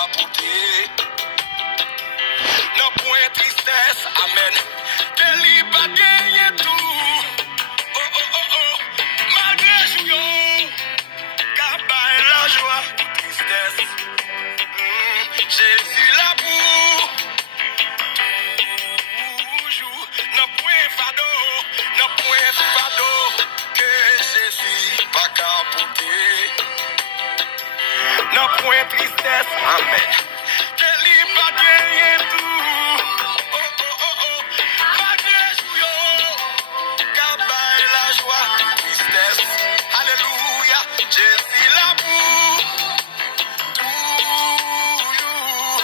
capoter. Non point tristesse, amen. T'es libre de gagner tout. Oh oh oh oh. Malgré jouillon, cabaye la joie, tristesse. Jésus là pour toujours. Non point fado, que Jésus pas capoter. Non point tristesse, amen. T'es libre de gagner tout. Oh oh oh oh. Malgré jouillon, cabaye la joie, tristesse. Alléluia, Jésus là pour toujours.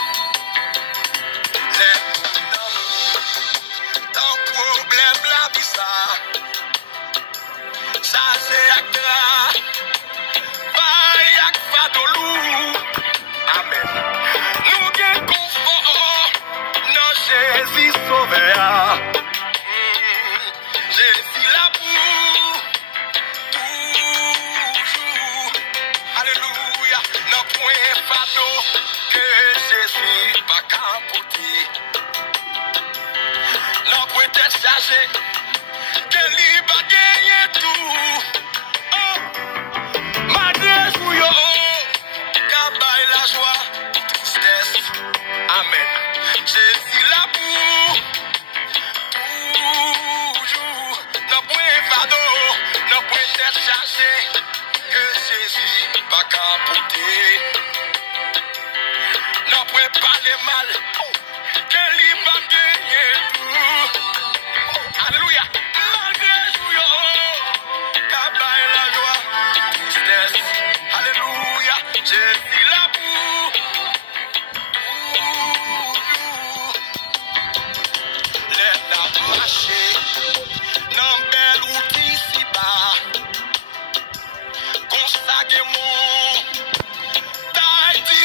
Les ton problème la vie ça c'est acra. Pas yak fadolou. Amen. Nous gain confort, non Jésus sauveur. Jésus là pour toujours. Alléluia. Non point fado que Jésus pas capoter. Non point tête chargée que libre gagner tout. Oh, malgré jouillon, cabaye la joie, tristesse. Amen. Jésus là pour toujours. Non point fado, non point tête chargée que Jésus pas capoter. Non point parler mal.